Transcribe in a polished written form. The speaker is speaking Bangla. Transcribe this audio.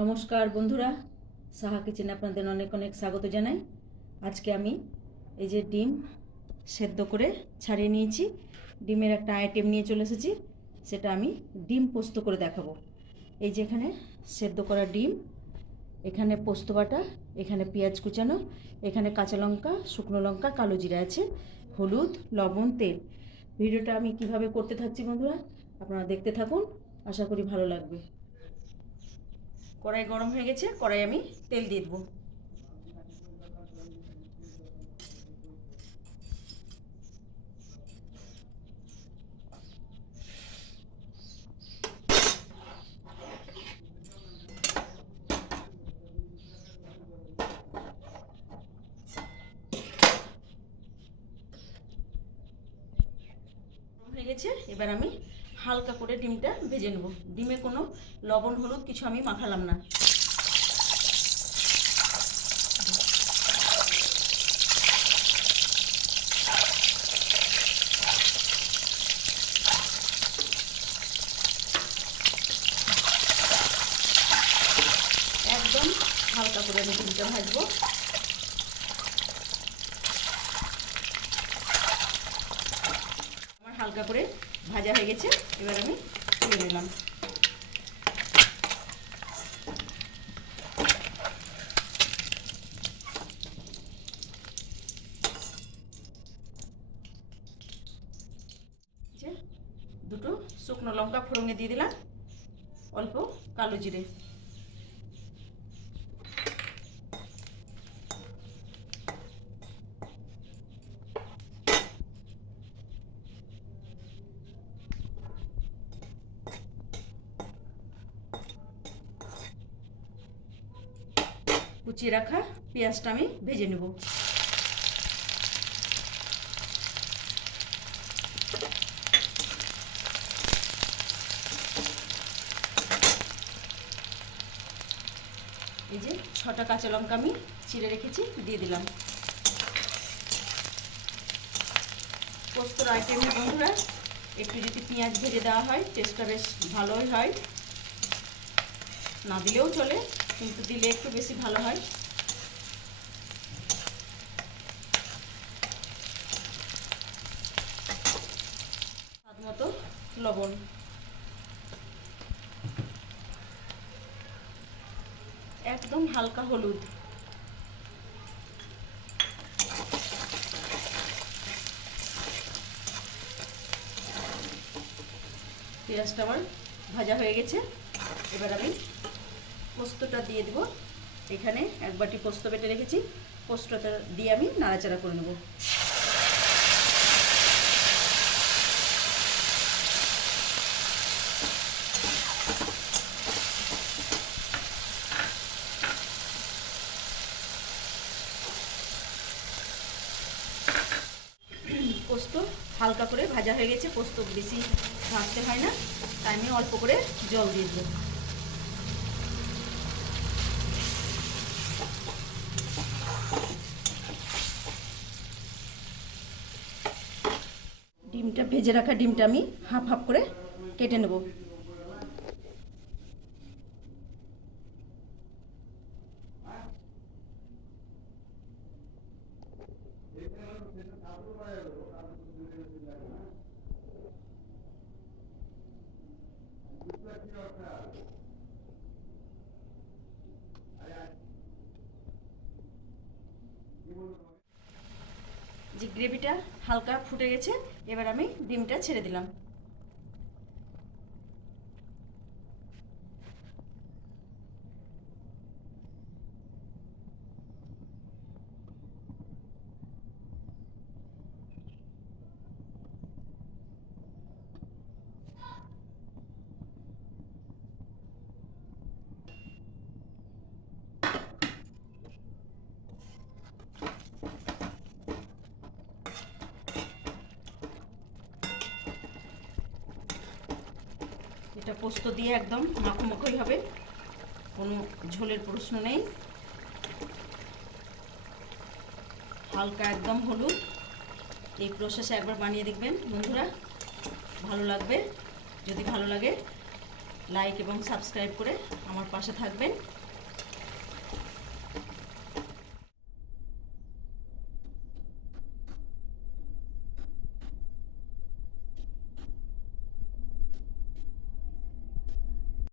নমস্কার বন্ধুরা, সাহা কিচেনে আপনাদের অনেক অনেক স্বাগত জানাই। আজকে আমি এই যে ডিম সেদ্ধ করে ছাড়িয়ে নিয়েছি, ডিমের একটা আইটেম নিয়ে চলে এসেছি। সেটা আমি ডিম পোস্ত করে দেখাবো। এই যে এখানে সেদ্ধ করা ডিম, এখানে পোস্ত বাটা, এখানে পেঁয়াজ কুচানো, এখানে কাঁচা লঙ্কা, শুকনো লঙ্কা, কালো জিরা আছে, হলুদ, লবণ, তেল। ভিডিওটা আমি কিভাবে করতে থাকছি বন্ধুরা, আপনারা দেখতে থাকুন, আশা করি ভালো লাগবে। কড়াই গরম হয়ে গেছে, কড়াই আমি তেল দিয়ে দেবো। হয়ে গেছে, এবার আমি হালকা করে ডিমটা ভেজে নেব। ডিমে কোনো লবণ হলুদ কিছু আমি মাখালাম না। একদম হালকা করে আমি ডিমটা ভাজবো। আমার হালকা করে ভাজা হয়ে গেছে, এবার আমি তুলে নিলাম। দুটো শুকনো লঙ্কা ফোড়নে দিয়ে দিলাম, অল্প কালো জিরে, কুচিয়ে রাখা পেঁয়াজটা আমি ভেজে নেব। এই যে 6টা কাঁচা লঙ্কা আমি চিড়ে রেখেছি, দিয়ে দিলাম। পোস্তর আইটেমে বন্ধুরা একটু যদি পেঁয়াজ ভেজে দেওয়া হয় টেস্টটা বেশ ভালোই হয়, না দিলেও চলে, কিন্তু দিলে একটু বেশি ভালো হয়। স্বাদ মতো লবণ, একদম হালকা হলুদ, পেঁয়াজটা আমার ভাজা হয়ে গেছে। এবার আমি পোস্তটা দিয়ে দেবো। এখানে 1 বাটি পোস্ত বেটে রেখেছি, পোস্তটা দিয়ে আমি নাড়াচাড়া করে নেব। পোস্ত হালকা করে ভাজা হয়ে গেছে, পোস্ত বেশি ভাজতে হয় না, তাই আমি অল্প করে জল দিয়ে দেবো। ডিমটা ভেজে রাখা ডিমটা আমি হাফ হাফ করে কেটে নেব। যে গ্রেভিটা হালকা ফুটে গেছে, এবার আমি ডিমটা ছেড়ে দিলাম। এটা পোস্ত দিয়ে একদম মাখো মাখোই হবে, কোনো ঝোলের প্রশ্ন নেই। হালকা একদম হলুদ। এই প্রসেসে একবার বানিয়ে দেখবেন বন্ধুরা, ভালো লাগবে। যদি ভালো লাগে লাইক এবং সাবস্ক্রাইব করে আমার পাশে থাকবেন।